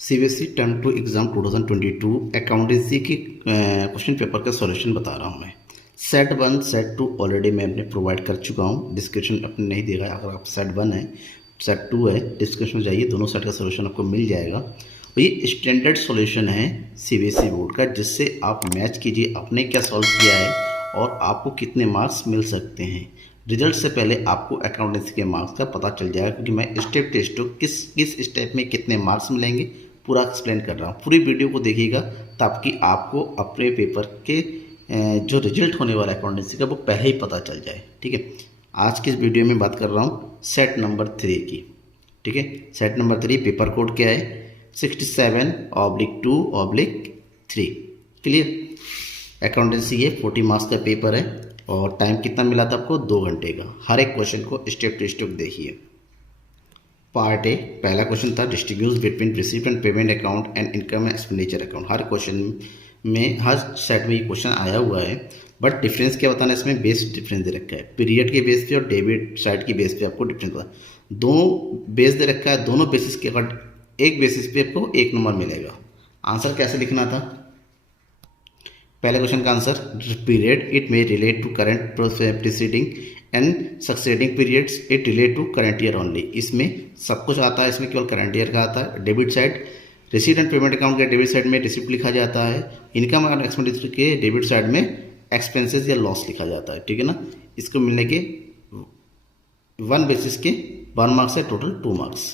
CBSE term two exam 2022 accountancy की question paper का solution बता रहा हूँ मैं। सेट 1 सेट 2 ऑलरेडी मैं अपने प्रोवाइड कर चुका हूँ। डिस्क्रिप्शन अपने नहीं देगा। अगर आप सेट 1 है सेट 2 है डिस्क्रिप्शन में जाइए, दोनों सेट का सॉल्यूशन आपको मिल जाएगा। और ये स्टैंडर्ड सॉल्यूशन है सीबीएसई बोर्ड का, जिससे आप मैच कीजिए आपने क्या सॉल्व किया है और आपको कितने मार्क्स मिल सकते हैं। रिजल्ट से पहले आपको अकाउंटेंसी के मार्क्स का पता चल जाएगा, क्योंकि मैं स्टेप टेस्ट किस स्टेप में कितने मार्क्स मिलेंगे पूरा एक्सप्लेन कर रहा हूँ। पूरी वीडियो को देखिएगा ताकि आपको अपने पेपर के जो रिजल्ट होने वाला है अकाउंटेंसी का वो पहले ही पता चल जाए। ठीक है, आज की इस वीडियो में बात कर रहा हूँ सेट नंबर 3 की। ठीक है, सेट नंबर 3 पेपर कोड क्या है 67/2/3। क्लियर। अकाउंटेंसी ये 40 मार्क्स का पेपर है और टाइम कितना मिला था आपको 2 घंटे का। हर एक क्वेश्चन को स्टेप टू स्टेप देखिए। पार्ट ए, पहला क्वेश्चन था distribute between receipt and payment account and income and expenditure account. Her question में हर सेट में ये क्वेश्चन आया हुआ है, बट डिफरेंस क्या बताना है इसमें बेस डिफरेंस दे रखा है। पीरियड के बेस पे और डेबिट साइड की बेस पे आपको डिफरेंस पता। दोनों बेस दे रखा है, दोनों बेसिस के अगर एक बेसिस पे आपको 1 नंबर मिलेगा। आंसर कैसे लिखना था, पहले क्वेश्चन का answer period it may relate to current preceding and succeeding periods it relate to current year only. इसमें सब कुछ आता है, इसमें केवल करंट ईयर का आता है। Debit side receipt and payment account के डेबिट साइड में रिसिप्ट लिखा जाता है। इनकम एंड एक्सपेंडिचर के डेबिट साइड में एक्सपेंसेस या लॉस लिखा जाता है। ठीक है ना। इसको मिलने के 1 बेसिस के 1 मार्क्स है, total 2 marks.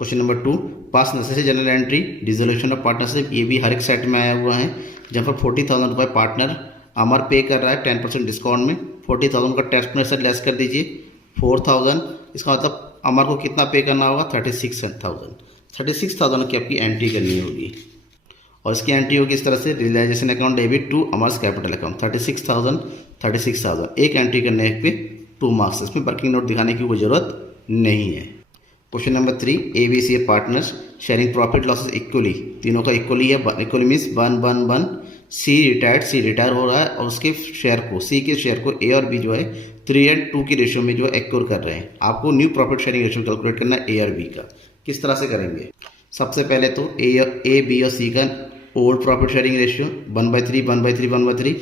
Question number 2, pass necessary general entry dissolution of partnership. ये भी हर एक सेट में आया हुआ है, जहाँ पर 40,000 रुपये पार्टनर अमर पे कर रहा है 10% डिस्काउंट में। 40,000 का टैक्स में से लेस कर दीजिए 4,000। इसका मतलब अमर को कितना पे करना होगा 36,000। 36,000 की आपकी एंट्री करनी होगी और इसकी एंट्री होगी इस तरह से realisation account debit to Amar's capital account 36,000 एक एंट्री करने पे 2 मार्क्स। इसमें वर्किंग नोट दिखाने की कोई ज़रूरत नहीं है। Question number 3, ABC partners sharing profit losses equally. तीनों का इक्वली है, इक्वली मीन्स 1-1-1। सी रिटायर हो रहा है और उसके शेयर को सी के शेयर को ए और बी जो है 3:2 की रेशियो में जो एक्योर कर रहे हैं। आपको new profit sharing ratio calculate करना है ए और बी का। किस तरह से करेंगे, सबसे पहले तो ए बी और सी का old profit sharing ratio 1/3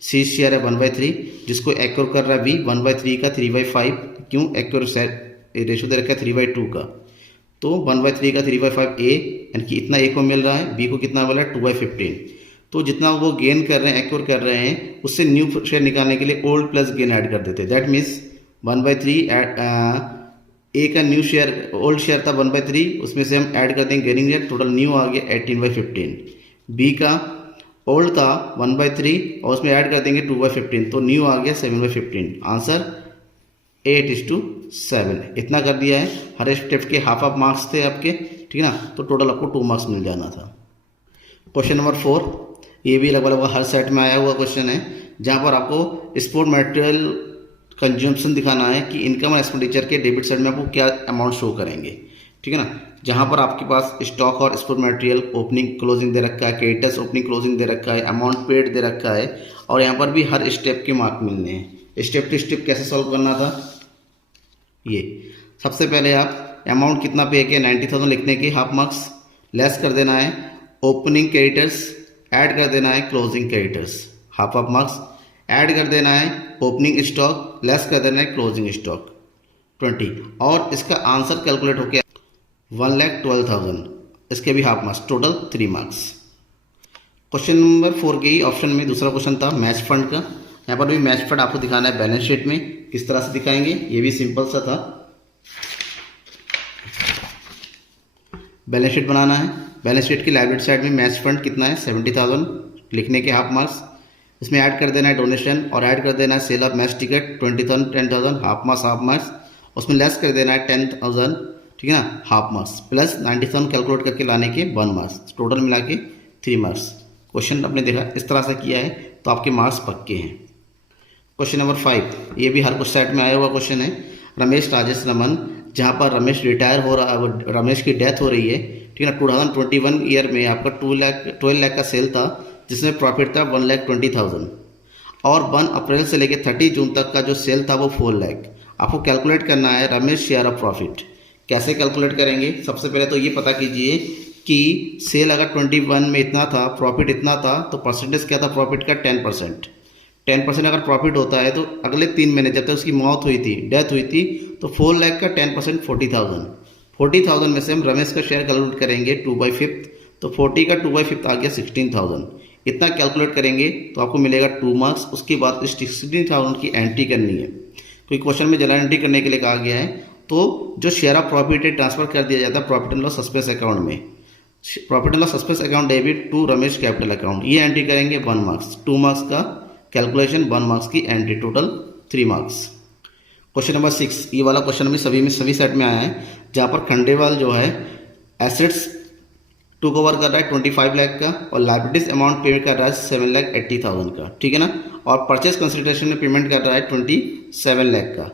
C share है 1/3, जिसको एक्योर कर रहा है बी 1/3 का 3/5। क्यों एक्योर रेशियो दे रखा है 3/2 का, तो 1/3 का 3/5 ए, यानी कि इतना ए को मिल रहा है, बी को कितना मिला है 2/15। तो जितना वो गेन कर रहे हैं एक्योर कर रहे हैं, उससे न्यू शेयर निकालने के लिए ओल्ड प्लस गेन ऐड कर देते हैं। दैट मीन्स 1/3 ए का न्यू शेयर ओल्ड शेयर था 1/3, उसमें से हम ऐड कर देंगे गेनिंग रेट, टोटल न्यू आ गया 18/15। बी का ओल्ड था 1/3 और उसमें ऐड कर देंगे 2/15, तो न्यू आ गया 7/15। आंसर 8:7। इतना कर दिया है। हर स्टेप के हाफ मार्क्स थे आपके, ठीक है ना, तो टोटल आपको 2 मार्क्स मिल जाना था। क्वेश्चन नंबर 4, ये भी लगभग हर सेट में आया हुआ क्वेश्चन है, जहाँ पर आपको स्पोर्ट मटेरियल कंज्यूमशन दिखाना है कि इनकम और एक्सपेंडिचर के डेबिट साइड में आपको क्या अमाउंट शो करेंगे। ठीक है ना, जहाँ पर आपके पास स्टॉक और स्पोर्ट मटेरियल ओपनिंग क्लोजिंग दे रखा है, क्रेडिटर्स ओपनिंग क्लोजिंग दे रखा है, अमाउंट पेड दे रखा है, और यहाँ पर भी हर स्टेप के मार्क मिलने हैं। स्टेप टू स्टेप कैसे सॉल्व करना था, ये सबसे पहले आप अमाउंट कितना पे किया 90,000 लिखने के हाफ मार्क्स, लेस कर देना है ओपनिंग क्रेडिटर्स, ऐड कर देना है closing creditors, half marks, add कर देना है ओपनिंग स्टॉक, लेस कर देना है क्लोजिंग स्टॉक 20, और इसका आंसर कैलकुलेट हो गया 1,12,000। इसके भी half marks, total 3 marks. Question number 4 के ही ऑप्शन में दूसरा क्वेश्चन था मैच फंड का। यहाँ पर भी मैच फंड आपको दिखाना है बैलेंस शीट में। किस तरह से दिखाएंगे, ये भी सिंपल सा था। बैलेंस शीट बनाना है, बैलेंस शीट की लायबिलिटी साइड में मैच फंड कितना है 70,000 लिखने के हाफ मार्क्स। इसमें ऐड कर देना है डोनेशन और ऐड कर देना है sale of match ticket 10,000 half marks. उसमें लेस कर देना है 10,000, ठीक है ना, हाफ मार्क्स, प्लस 90,000 कैलकुलेट करके लाने के 1 मार्क्स, टोटल मिला के 3 मार्क्स। क्वेश्चन आपने देखा इस तरह से किया है तो आपके मार्क्स पक्के हैं। क्वेश्चन नंबर 5, ये भी हर कुछ सेट में आया हुआ क्वेश्चन है। रमेश राजेश रमन, जहाँ पर रमेश रिटायर हो रहा है, रमेश की डेथ हो रही है, ठीक है ना। 2021 ईयर में आपका 12 लाख का सेल था, जिसमें प्रॉफिट था 1,20,000, और 1 अप्रैल से लेकर 30 जून तक का जो सेल था वो 4 लाख। आपको कैलकुलेट करना है रमेश शेयर ऑफ प्रॉफिट। कैसे कैलकुलेट करेंगे, सबसे पहले तो ये पता कीजिए कि सेल अगर 21 में इतना था, प्रॉफिट इतना था, तो परसेंटेज क्या था प्रॉफिट का 10%। 10% अगर प्रॉफिट होता है तो अगले 3 महीने जब तक उसकी मौत हुई थी, डेथ हुई थी, तो 4 लाख का 10% 40,000। 40,000 में से हम रमेश का शेयर कैलकुलेट करेंगे 2/5, तो 40 का 2/5 आ गया 16,000। इतना कैलकुलेट करेंगे तो आपको मिलेगा 2 मार्क्स। उसके बाद इस 16,000 की एंट्री करनी है, क्योंकि क्वेश्चन में जनरल एंट्री करने के लिए कहा गया है। तो जो शेयर ऑफ प्रॉफिट है ट्रांसफर कर दिया जाता है profit and loss suspense account में। Profit and loss suspense account debit to Ramesh capital account, ये एंट्री करेंगे 1 मार्क्स। 2 मार्क्स का कैलकुलेशन, 1 मार्क्स की entry, total 3 marks. Question number 6, ये वाला क्वेश्चन में सभी सेट में आया है, जहाँ पर खंडेवाल जो है एसेट्स टू कवर कर रहा है 25 लाख का और लाइबिलिटीज अमाउंट पेमेंट कर रहा है 7,80,000 का, ठीक है ना। और परचेज कंसिडरेशन में पेमेंट कर रहा है 27 लाख का।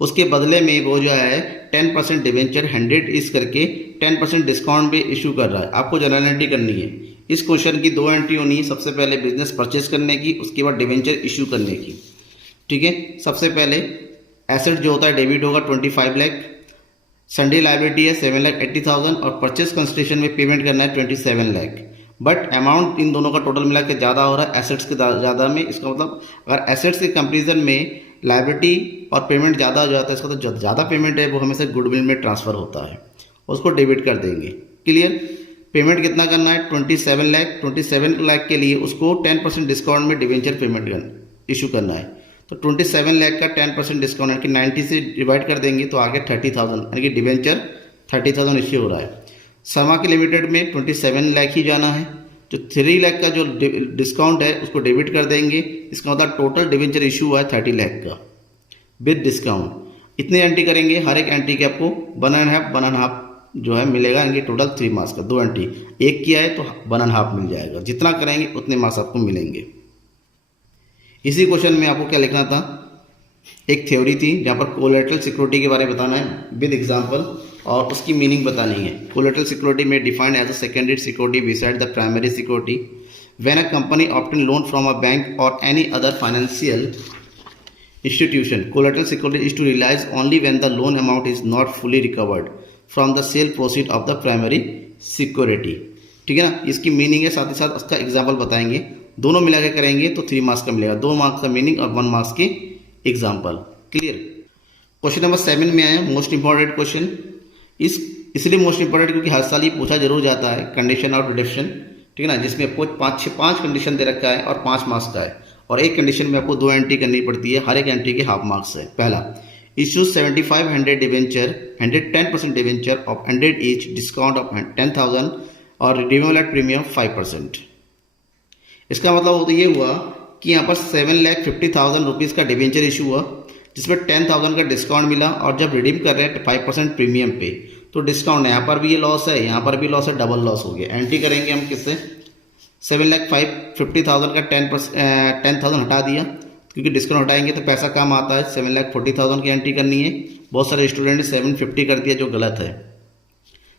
उसके बदले में वो जो है 10% डिवेंचर 100 इस करके 10% डिस्काउंट भी इशू कर रहा है। आपको जनरल एंट्री करनी है। इस क्वेश्चन की 2 एंट्री होनी है, सबसे पहले बिजनेस परचेज करने की, उसके बाद डिवेंचर इशू करने की, ठीक है। सबसे पहले एसेट जो होता है डेबिट होगा 25 लाख, संडे लाइबिलिटी है 7,80,000 और परचेज कंसिडरेशन में पेमेंट करना है 27 लाख। बट अमाउंट इन दोनों का टोटल मिला के ज़्यादा हो रहा है एसेट्स के ज़्यादा में। इसका मतलब अगर एसेट्स के कंपेरिजन में लाइबिलिटी और पेमेंट ज़्यादा हो जाता है, इसका तो ज़्यादा पेमेंट है वो हमेशा गुडविल में ट्रांसफ़र होता है, उसको डेबिट कर देंगे। क्लियर। पेमेंट कितना करना है 27 लाख। 27 लाख के लिए उसको 10% डिस्काउंट में डिवेंचर पेमेंट इशू करना है। तो 27 लाख का 10% डिस्काउंट यानी कि 90 से डिवाइड कर देंगे तो आगे 30,000 यानी कि डिवेंचर 30,000 इश्यू हो रहा है। शर्मा के लिमिटेड में 27 लाख ही जाना है। जो 3 लाख का जो डिस्काउंट है उसको डेबिट कर देंगे। इसका मतलब टोटल डिवेंचर इशू हुआ है 30 लाख का विद डिस्काउंट। इतनी एंट्री करेंगे, हर एक एंट्री के आपको 1.5 जो है मिलेगा, यानी टोटल 3 मार्क्स का। 2 एंट्री एक किया है तो 1.5 मिल जाएगा। जितना करेंगे उतने मार्क्स आपको मिलेंगे। इसी क्वेश्चन में आपको क्या लिखना था, एक थ्योरी थी जहाँ पर कोलेटरल सिक्योरिटी के बारे में बताना है विद एग्जांपल और उसकी मीनिंग बतानी है। कोलेटरल सिक्योरिटी में defined as a secondary security beside the primary security when a company obtain loan from a bank और any other financial institution. Collateral security is to realize only when the loan amount is not fully recovered from the sale proceed of the primary security. ठीक है ना, इसकी meaning है, साथ ही साथ उसका example बताएंगे। दोनों मिला के करेंगे तो 3 मार्क्स का मिलेगा। 2 मार्क्स का मीनिंग और 1 मार्क्स के एग्जाम्पल। क्लियर। क्वेश्चन नंबर 7 में आया मोस्ट इंपॉर्टेंट क्वेश्चन। इसलिए मोस्ट इंपॉर्टेंट क्योंकि हर साल ये पूछा जरूर जाता है, कंडीशन और रिडक्शन, ठीक है ना, जिसमें आपको 5 कंडीशन दे रखा है और 5 मार्क्स का है और एक कंडीशन में आपको 2 एंट्री करनी पड़ती है। हर एक एंट्री के हाफ मार्क्स है। पहला, issue 7500 debenture 110% debenture of 100 each, discount of 10,000 और रिडीमेबल एट प्रीमियम 5%। इसका मतलब तो ये हुआ कि यहाँ पर 7,50,000 रुपीज़ का डिवेंचर इशू हुआ, जिसमें 10,000 का डिस्काउंट मिला और जब रिडीम कर रहे हैं 5% प्रीमियम पे तो डिस्काउंट, यहाँ पर भी ये लॉस है, यहाँ पर भी लॉस है, डबल लॉस हो गया। एंट्री करेंगे हम किससे, 7,50,000 का 10,000 हटा दिया, क्योंकि डिस्काउंट हटाएंगे तो पैसा कम आता है। 7,40,000 की एंट्री करनी है। बहुत सारे स्टूडेंट ने 750 कर दिया जो गलत है।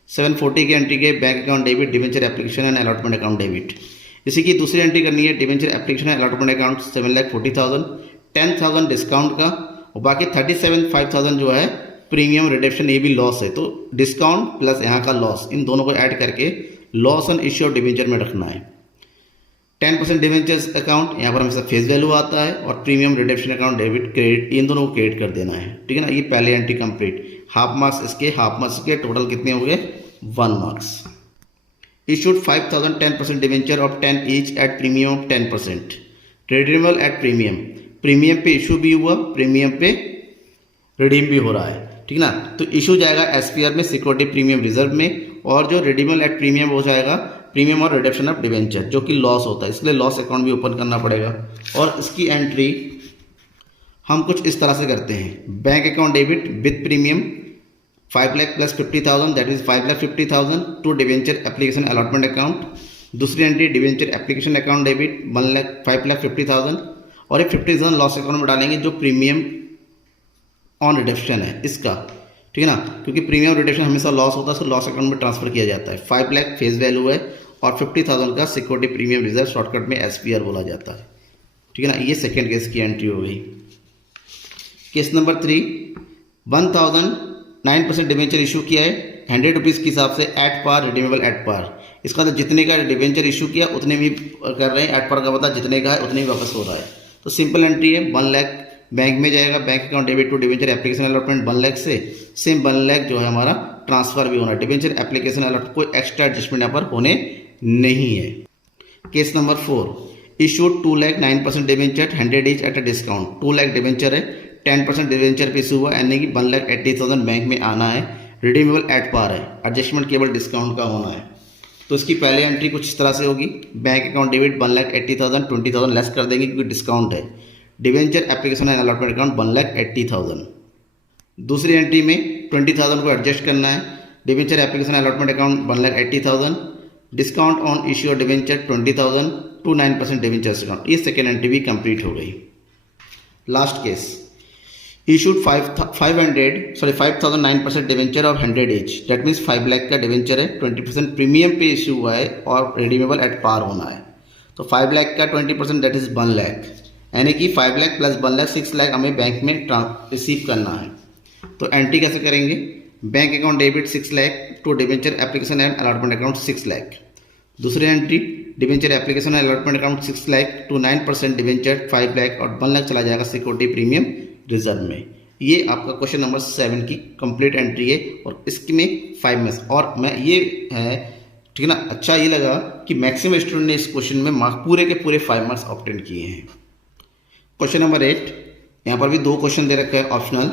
740 की एंट्री के bank account debit, debenture application and allotment account debit. इसी की दूसरी एंट्री करनी है debenture application and allotment account 7,40,000, 10,000 discount का और बाकी 37,500 जो है प्रीमियम रिडक्शन, ये भी लॉस है। तो डिस्काउंट प्लस यहाँ का लॉस, इन दोनों को ऐड करके loss on issue of debenture में रखना है। 10% डिवेंचर्स अकाउंट, यहाँ पर हमेशा फेस वैल्यू आता है और premium reduction account debit credit, इन दोनों को क्रेडिट कर देना है, ठीक है ना। ये पहले एंट्री कंप्लीट। हाफ मार्क्स इसके, हाफ मार्क्स के, टोटल कितने हो गए 1 marks. Issued 5,000 10% debenture of 10 each at premium of 10%, redeemable at premium. Premium पे इशू भी हुआ, प्रीमियम पे रिडीम भी हो रहा है, ठीक ना। तो इशू जाएगा एसपीआर में, सिक्योरिटी प्रीमियम रिजर्व में, और जो रिडीमेबल एट प्रीमियम हो जाएगा प्रीमियम और रिडक्शन ऑफ डिवेंचर, जो कि लॉस होता है, इसलिए लॉस अकाउंट भी ओपन करना पड़ेगा। और इसकी एंट्री हम कुछ इस तरह से करते हैं। Bank account debit with premium 5 lakh plus 50,000 that is 5,50,000 to debenture application allotment account. दूसरी entry debenture application account debit 5,50,000 और एक 50,000 लॉस अकाउंट में डालेंगे जो प्रीमियम ऑन रिडक्शन है इसका, ठीक है ना, क्योंकि प्रीमियम रिडक्शन हमेशा लॉस होता है, तो लॉस अकाउंट में ट्रांसफर किया जाता है। 5 लाख फेस वैल्यू है और 50,000 का सिक्योरिटी प्रीमियम रिजर्व, शॉर्टकट में एसपीआर बोला जाता है, ठीक है ना। ये सेकेंड केस की एंट्री हो गई। केस नंबर 3, 1,009% डिवेंचर इशू किया है ₹100 के हिसाब से at par, redeemable at par. इसका तो जितने का डिवेंचर इशू किया उतने भी कर रहे हैं, एट पार का मतलब जितने का है उतने ही वापस हो रहा है। तो सिंपल एंट्री है 1 लाख बैंक में जाएगा, bank account debit to debenture application allotment 1 lakh से, सेम 1 लाख जो है हमारा ट्रांसफर भी होना है। डिवेंचर एप्लीकेशन अलॉट कोई एक्स्ट्रा एडजस्टमेंट यहाँ पर होने नहीं है। Case number 4, issued 2 lakh 9% debenture 100 days at a discount. 2 lakh debenture है, 10% डिवेंचर पे इशू हुआ, यानी कि 1,80,000 बैंक में आना है, रिडीमेबल एट पार है, एडजस्टमेंट केवल डिस्काउंट का होना है। तो इसकी पहली एंट्री कुछ इस तरह से होगी, बैंक अकाउंट डेबिट 1,80,000, 20,000 लेस कर देंगे क्योंकि डिस्काउंट है। Debenture application and allotment account 1,80,000। दूसरी एंट्री में 20,000 को एडजस्ट करना है, debenture application allotment account 1,80,000, discount on issue debenture 20,000 to 9% debenture account. ये सेकेंड एंट्री भी कंप्लीट हो गई। Last case, issued 5,000 9% debenture of 100 as, that means 5 lakh का डिवेंचर है, 20% प्रीमियम पे इशू हुआ है और रिडीमेबल एट पार होना है। तो 5 लाख का 20% दैट इज 1 लाख, यानी कि 5 लाख प्लस 1 लाख 6 लाख हमें बैंक में रिसीव करना है। तो एंट्री कैसे करेंगे, bank account debit 6 lakh to debenture application and allotment account 6 lakh. दूसरी entry debenture application and allotment account 6 lakh to 9% debenture 5 lakh और 1 लाख चला जाएगा सिक्योरिटी प्रीमियम रिजर्व में। ये आपका क्वेश्चन नंबर 7 की कंप्लीट एंट्री है और इसमें 5 में और मैं ये है ठीक है ना। अच्छा ये लगा कि मैक्सिमम स्टूडेंट ने इस क्वेश्चन में मार्क पूरे के पूरे 5 मार्क्स ऑब्टेन किए हैं। क्वेश्चन नंबर 8, यहाँ पर भी 2 क्वेश्चन दे रखा है ऑप्शनल।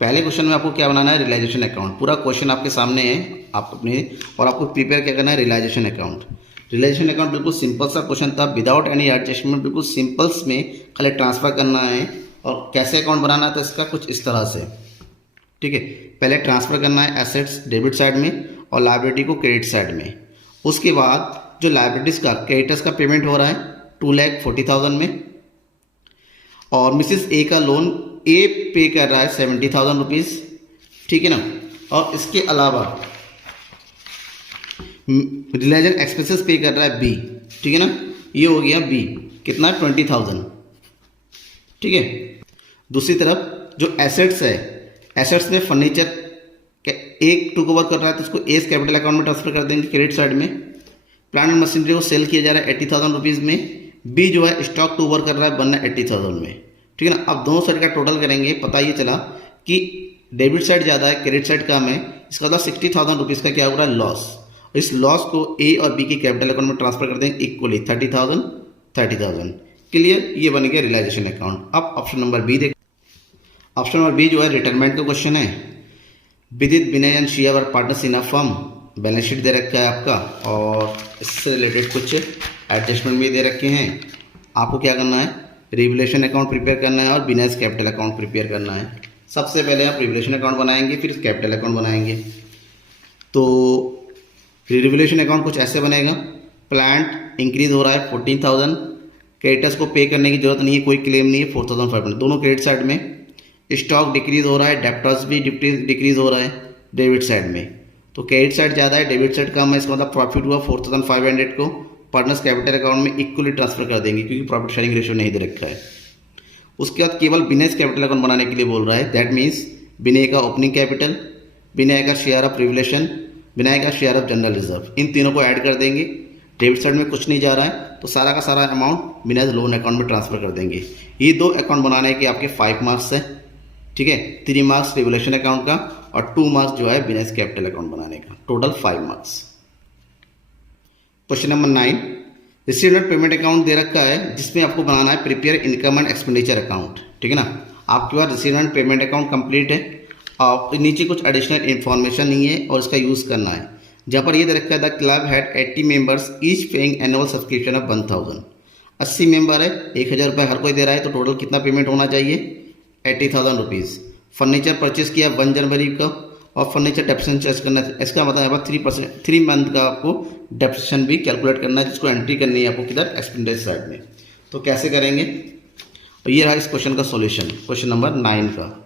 पहले क्वेश्चन में आपको क्या बनाना है, रियलाइजेशन अकाउंट। पूरा क्वेश्चन आपके सामने है, आप अपने और आपको प्रिपेयर क्या करना है, रियलाइजेशन अकाउंट। रियलाइजेशन अकाउंट बिल्कुल सिंपल सा क्वेश्चन था, विदाउट एनी एडजस्टमेंट, बिल्कुल सिंपल्स में खाली ट्रांसफर करना है। और कैसे अकाउंट बनाना था इसका, कुछ इस तरह से, ठीक है। पहले ट्रांसफ़र करना है एसेट्स डेबिट साइड में और लायबिलिटी को क्रेडिट साइड में। उसके बाद जो लायबिलिटीज़ का क्रेडिटर्स का पेमेंट हो रहा है 2,40,000 में, और मिसेस ए का लोन ए पे कर रहा है 70,000 रुपीज़, ठीक है ना। और इसके अलावा रिलायजेशन एक्सपेंसेस पे कर रहा है बी, ठीक है ना। ये हो गया बी, कितना 20,000, ठीक है। दूसरी तरफ जो एसेट्स है, एसेट्स में फर्नीचर एक टू कवर कर रहा है तो उसको एस कैपिटल अकाउंट में ट्रांसफर कर देंगे क्रेडिट साइड में। प्लांट एंड मशीनरी को सेल किया जा रहा है 80,000 रुपीज़ में, बी जो है स्टॉक टू ओवर कर रहा है बनना 80,000 में, ठीक है ना। अब दोनों साइड का टोटल करेंगे, पता ये चला कि डेबिट साइड ज़्यादा है क्रेडिट साइड कम है, इसका मतलब 60,000 रुपीज़ का क्या हो रहा है, लॉस। इस लॉस को ए और बी के कैपिटल अकाउंट में ट्रांसफर कर देंगे इक्वली 30,000। क्लियर, ये बन गया रियलाइजेशन अकाउंट। अब ऑप्शन नंबर बी देख, ऑप्शन नंबर बी जो है रिटायरमेंट का क्वेश्चन है। Vidit Vinay and Shiya were partners in a firm, balance sheet दे रखा है आपका और इससे रिलेटेड कुछ एडजस्टमेंट भी दे रखे हैं। आपको क्या करना है, रिवैल्यूएशन अकाउंट प्रिपेयर करना है और बिजनेस कैपिटल अकाउंट प्रिपेयर करना है। सबसे पहले आप रिवैल्यूएशन अकाउंट बनाएंगे, फिर कैपिटल अकाउंट बनाएंगे। तो रिवैल्यूएशन अकाउंट कुछ ऐसे बनेगा, प्लांट इंक्रीज हो रहा है 14,000, क्रेडिटर्स को पे करने की जरूरत नहीं है, कोई क्लेम नहीं है 4,500, दोनों क्रेडिट साइड में। स्टॉक डिक्रीज हो रहा है, डेप्टर्स भी डिक्रीज हो रहा है डेबिट साइड में। तो क्रेडिट साइड ज़्यादा है, डेबिट साइड कम है, इसका मतलब प्रॉफिट हुआ 4,500 को पार्टनर्स कैपिटल अकाउंट में इक्वली ट्रांसफर कर देंगे क्योंकि प्रॉफिट शेयरिंग रेशियो नहीं दे रखा है। उसके बाद केवल बिजनेस कैपिटल अकाउंट बनाने के लिए बोल रहा है, दैट मीन्स विनय का ओपनिंग कैपिटल, विनय का शेयर ऑफ रिवैल्यूएशन, विनय का शेयर ऑफ जनरल रिजर्व, इन तीनों को ऐड कर देंगे। डेबिट साइड में कुछ नहीं जा रहा है तो सारा का सारा अमाउंट बिजनेस लोन अकाउंट में ट्रांसफर कर देंगे। ये 2 अकाउंट बनाने के आपके 5 मार्क्स है, ठीक है। 3 मार्क्स रिवैल्यूएशन अकाउंट का और 2 मार्क्स जो है बिजनेस कैपिटल अकाउंट बनाने का, total 5 marks. Question number 9, received and payment account दे रखा है जिसमें आपको बनाना है prepare income and expenditure account, ठीक है ना। आपके पास received and payment account complete है और नीचे कुछ एडिशनल इन्फॉर्मेशन नहीं है और इसका यूज़ करना है। जहाँ पर ये दे रखा है the club had 80 members each paying annual subscription of 1,000। 80 member है, 1,000 रुपये हर कोई दे रहा है, तो टोटल कितना पेमेंट होना चाहिए, 80,000 रुपीज़। फर्नीचर परचेज किया 1 जनवरी को और फर्नीचर डेप्रिसिएशन चार्ज करना है, इसका मतलब यहाँ पर 3 मंथ का आपको डेप्रिसिएशन भी कैलकुलेट करना है, जिसको एंट्री करनी है आपको किधर, एक्सपेंडिचर साइड में। तो कैसे करेंगे, और ये रहा इस क्वेश्चन का सॉल्यूशन, क्वेश्चन नंबर 9 का।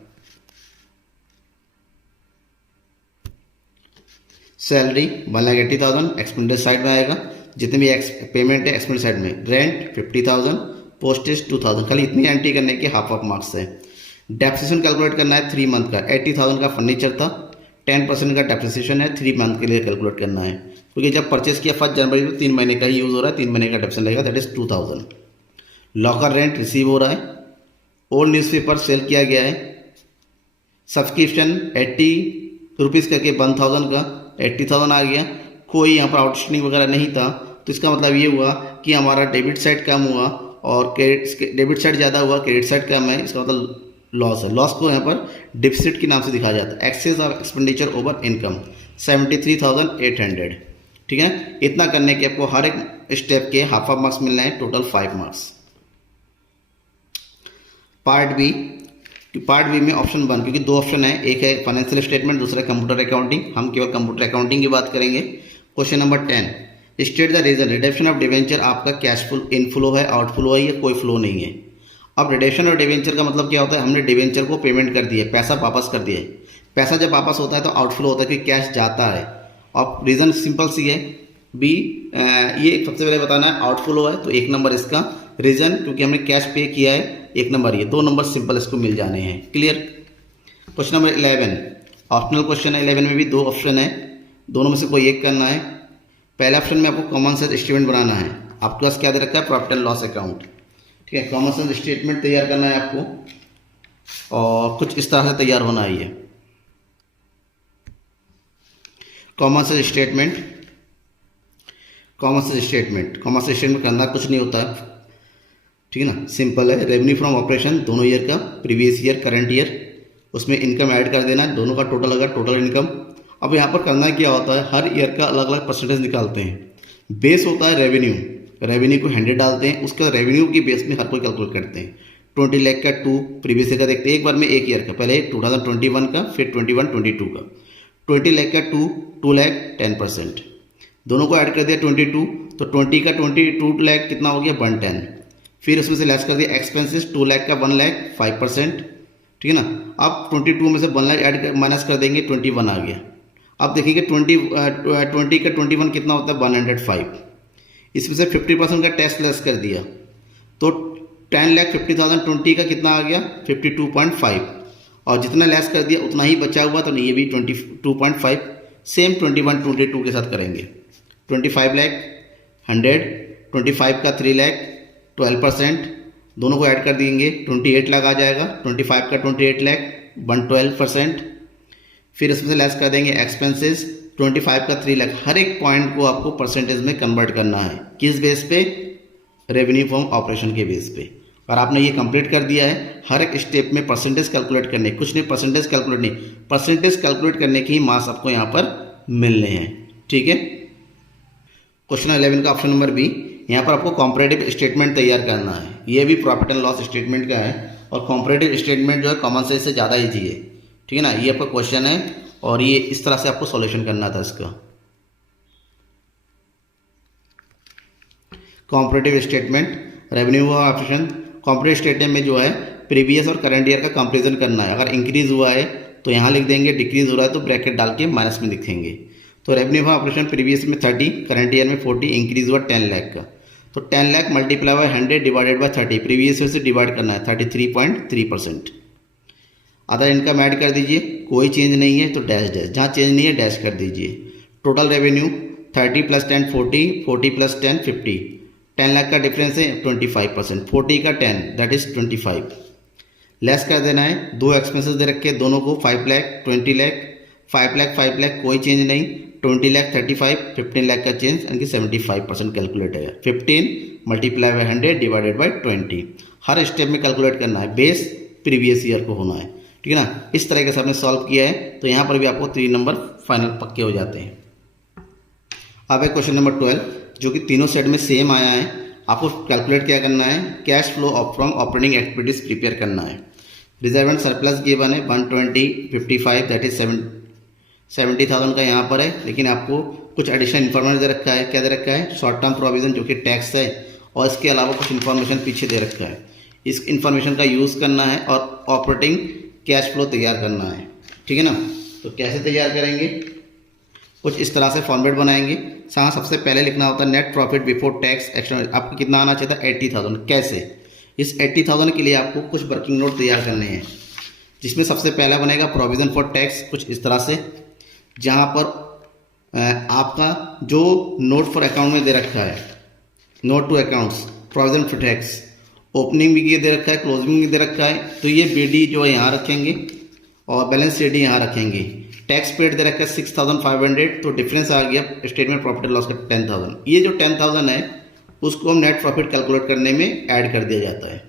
सैलरी 1,80,000 एक्सपेंडिचर साइड में आएगा, जितने भी पेमेंट है एक्सपेंडिचर साइड में। रेंट 50,000, पोस्टेज 2,000, खाली इतनी एंट्री करने के हाफ ऑफ मार्क्स है। डेप्रिसिएशन कैलकुलेट करना है 3 मंथ का, 80,000 का फर्नीचर था, 10% का डेप्रिसिएशन है, 3 मंथ के लिए कैलकुलेट करना है, क्योंकि जब परचेस किया 1 जनवरी को 3 महीने का ही यूज़ हो रहा है, 3 महीने का डेप्रिसिएशन लगेगा, that is 2000। Locker rent receive हो रहा है, ओल्ड न्यूज़पेपर सेल किया गया है, सब्सक्रिप्शन 80 रुपीज़ करके 1000 का 80,000 आ गया, कोई यहाँ पर आउटस्टैंडिंग वगैरह नहीं था, तो इसका मतलब ये हुआ कि हमारा डेबिट साइड कम हुआ और डेबिट साइड ज़्यादा हुआ, क्रेडिट साइड कम है, इसका मतलब लॉस है। लॉस को यहाँ पर डिफिसिट के नाम से दिखाया जाता है। Excess of expenditure over income 73,800, ठीक है। इतना करने के आपको हर एक स्टेप के हाफ मार्क्स मिलने हैं, टोटल 5 मार्क्स। पार्ट बी में ऑप्शन 1, क्योंकि 2 ऑप्शन है, एक है फाइनेंशियल स्टेटमेंट, दूसरा कंप्यूटर अकाउंटिंग, हम केवल कंप्यूटर अकाउंटिंग की बात करेंगे। Question number 10, state the reason redemption of debenture. आपका कैश फ्लो इनफ्लो है, आउटफ्लो है, या कोई फ्लो नहीं है। अब रिडम्पशन और डिवेंचर का मतलब क्या होता है, हमने डिवेंचर को पेमेंट कर दिया, पैसा वापस कर दिया है। पैसा जब वापस होता है तो आउटफ्लो होता है कि कैश जाता है। और रीज़न सिंपल सी है, बी ये सबसे पहले बताना है आउटफ्लो है तो 1 नंबर इसका रीज़न, क्योंकि हमने कैश पे किया है, 1 नंबर ये, 2 नंबर सिंपल इसको मिल जाने हैं। Clear. Question number 11 optional question है। 11 में भी 2 ऑप्शन है, दोनों में से कोई एक करना है। पहले ऑप्शन में आपको कॉमन सेंस स्टेटमेंट बनाना है। आपके पास क्या दे रखा है, प्रॉफिट एंड लॉस अकाउंट, ठीक है। कॉमन सेंस स्टेटमेंट तैयार करना है आपको, और कुछ इस तरह से तैयार होना है ये common sense statement. Common sense statement करना कुछ नहीं होता है, ठीक है ना, सिंपल है। रेवेन्यू फ्रॉम ऑपरेशन दोनों ईयर का, प्रीवियस ईयर, करंट ईयर, उसमें इनकम ऐड कर देना है, दोनों का टोटल अगर टोटल इनकम। अब यहाँ पर करना क्या होता है, हर ईयर का अलग अलग परसेंटेज निकालते हैं। बेस होता है रेवेन्यू को 100 डालते हैं, उसका रेवेन्यू की बेस में हर कोई कैलकुलेट करते हैं। 20 लाख का 2 प्रीवियस ईयर का देखते हैं, एक बार में एक ईयर का, पहले 2021 का, फिर 21-22 का। 20 लाख का 2 लाख 10%, दोनों को ऐड कर दिया 22, तो 20 का 22 लाख कितना हो गया 110। फिर उसमें से लेस कर दिया एक्सपेंसेस, 2 लाख का 1 लाख 5%, ठीक है ना। अब 22 में से 1 लाख ऐड कर माइनस कर देंगे, 21 आ गया। अब देखिए 20 का 21 कितना होता है 105। इसमें से 50% का टैक्स लेस कर दिया, तो 10,50,000 20 का कितना आ गया 52.5, और जितना लेस कर दिया उतना ही बचा हुआ, तो ये भी 22.5। सेम 21-22 के साथ करेंगे। 25 लाख 100, 25 का 3 लाख 12%, दोनों को ऐड कर देंगे 28 लाख आ जाएगा। 25 का 28 लाख 112%। फिर इसमें से लेस कर देंगे एक्सपेंसेस, 25 का 3 लाख। हर एक पॉइंट को आपको परसेंटेज में कन्वर्ट करना है, किस बेस पे, रेवेन्यू फ्रॉम ऑपरेशन के बेस पे। और आपने ये कंप्लीट कर दिया है, हर एक स्टेप में परसेंटेज कैलकुलेट करने, कुछ नहीं परसेंटेज कैलकुलेट नहीं, परसेंटेज कैलकुलेट करने के ही मार्क्स आपको यहाँ पर मिलने हैं, ठीक है। क्वेश्चन 11 का ऑप्शन नंबर बी, यहाँ पर आपको कॉम्परेटिव स्टेटमेंट तैयार करना है। ये भी प्रॉफिट एंड लॉस स्टेटमेंट का है, और कॉम्परेटिव स्टेटमेंट जो है कॉमन सेंस से ज़्यादा ईजी है, ठीक है ना। ये आपका क्वेश्चन है, और ये इस तरह से आपको सॉल्यूशन करना था इसका। Comparative statement, revenue operation. Comparative statement में जो है प्रीवियस और करंट ईयर का कंपेरिजन करना है। अगर इंक्रीज हुआ है तो यहाँ लिख देंगे, डिक्रीज हो रहा है तो ब्रैकेट डाल के माइनस में लिखेंगे। तो रेवेन्यू ऑपरेशन प्रीवियस में 30, करंट ईयर में 40, इंक्रीज हुआ 10 लाख का, तो 10 lakh multiply by 100 divided by 30, previous year से डिवाइड करना है, 33.3%। अदर इनकम ऐड कर दीजिए, कोई चेंज नहीं है तो डैश डैश, जहाँ चेंज नहीं है डैश कर दीजिए। टोटल रेवेन्यू 30 + 10 40, 40 + 10 50, 10 लाख का डिफरेंस है 25%, 40 का 10 दैट इज 25। लेस कर देना है, 2 एक्सपेंसेस दे रखे दोनों को, 5 लाख 20 लाख, 5 लाख 5 लाख कोई चेंज नहीं, 20 लाख 35, 15 लाख का चेंज, यानी कि 75% कैलकुलेट है। 15 multiply by 100 divided by 20, her step में कैलकुलेट करना है, बेस प्रीवियस ईयर को होना है, ठीक है ना। इस तरीके से आपने सॉल्व किया है, तो यहाँ पर भी आपको 3 नंबर फाइनल पक्के हो जाते हैं। अब है क्वेश्चन नंबर 12, जो कि तीनों सेट में सेम आया है। आपको कैलकुलेट क्या करना है, cash flow from operating activities prepare करना है। रिजर्व एंड सरप्लस गिवन है 120, 55 दैट इज 70,000 का यहाँ पर है, लेकिन आपको कुछ एडिशनल इन्फॉर्मेशन दे रखा है। क्या दे रखा है, शॉर्ट टर्म प्रोविजन जो कि टैक्स है, और इसके अलावा कुछ इन्फॉर्मेशन पीछे दे रखा है। इस इन्फॉर्मेशन का यूज़ करना है और ऑपरेटिंग कैश फ्लो तैयार करना है, ठीक है ना। तो कैसे तैयार करेंगे, कुछ इस तरह से फॉर्मेट बनाएंगे। यहाँ सबसे पहले लिखना होता है net profit before tax external, आपको कितना आना चाहिए था 80,000। कैसे, इस 80,000 के लिए आपको कुछ वर्किंग नोट तैयार करने हैं, जिसमें सबसे पहला बनेगा प्रोविज़न फॉर टैक्स, कुछ इस तरह से। जहाँ पर आपका जो नोट फॉर अकाउंट में दे रखा है, note to accounts, provision for tax, opening भी ये दे रखा है, क्लोजिंग भी दे रखा है, तो ये BD जो है यहाँ रखेंगे और बैलेंस शीट यहाँ रखेंगे। टैक्स पेड दे रखा है 6500, तो डिफरेंस आ गया स्टेटमेंट प्रॉफिट लॉस का 10,000। ये जो 10,000 है उसको हम नेट प्रॉफिट कैलकुलेट करने में ऐड कर दिया जाता है।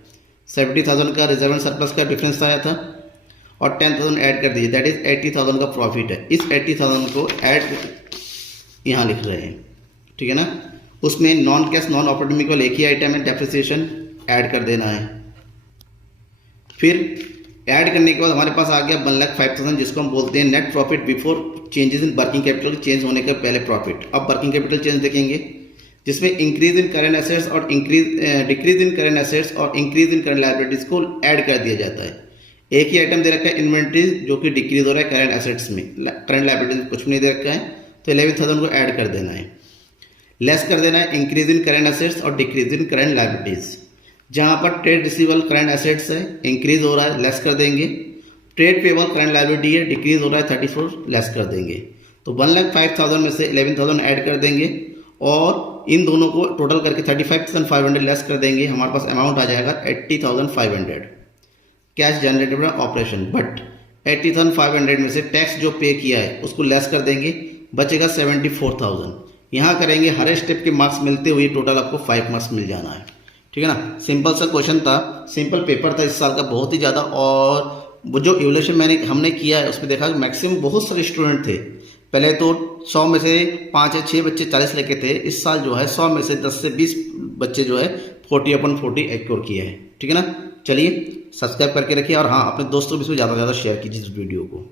70,000 का रिजर्व एंड सरप्लस का डिफरेंस आया था और 10,000 ऐड कर दीजिए, दैट इज 80,000 का प्रॉफिट है। इस 80,000 को ऐड यहाँ लिख रहे हैं, ठीक है ना। उसमें नॉन कैश नॉन ऑपरेटिंग को एक ही आइटम है, डेप्रिसिएशन ऐड कर देना है। फिर ऐड करने के बाद हमारे पास आ गया 1,05,000, जिसको हम बोलते हैं net profit before changes in working capital, change होने के पहले प्रॉफिट। अब वर्किंग कैपिटल चेंज देखेंगे, जिसमें इंक्रीज इन करेंट एसेट्स और डिक्रीज इन करेंट एसेट्स और इंक्रीज इन करेंट लायबिलिटीज को ऐड कर दिया जाता है। एक ही आइटम दे रखा है इन्वेंट्रीज, जो कि डिक्रीज हो रहा है करंट एसेट्स में, करंट लायबिलिटीज कुछ नहीं दे रखा है, तो 11,000 को ऐड कर देना है। लेस कर देना है इंक्रीज इन करंट एसेट्स और डिक्रीज इन करंट लायबिलिटीज। जहां पर ट्रेड रिसीवेबल करंट एसेट्स है, इंक्रीज हो रहा है, लेस कर देंगे। ट्रेड पेबल करंट लायबिलिटी है, डिक्रीज हो रहा है 34, लेस कर देंगे। तो 1,05,000 में से 11,000 ऐड कर देंगे और इन दोनों को टोटल करके 35,500 लेस कर देंगे। हमारे पास अमाउंट आ जाएगा 80,500 cash generated by operation. But 80,500 में से टैक्स जो पे किया है उसको लेस कर देंगे, बचेगा 74,000। यहाँ करेंगे, हर स्टेप के मार्क्स मिलते हुए टोटल आपको 5 मार्क्स मिल जाना है, ठीक है ना। सिंपल सा क्वेश्चन था, सिंपल पेपर था इस साल का बहुत ही ज़्यादा। और वो जो इवोल्यूशन हमने किया है उसमें देखा कि मैक्सिमम बहुत सारे स्टूडेंट थे। पहले तो 100 में से 5 या 6 बच्चे 40 लेके थे। इस साल जो है 100 में से 10 से 20 बच्चे जो है 40/40 एक्योर किए हैं, ठीक है ना। चलिए सब्सक्राइब करके रखिए और हाँ, अपने दोस्तों भी इसमें ज़्यादा से ज़्यादा शेयर कीजिए इस वीडियो को।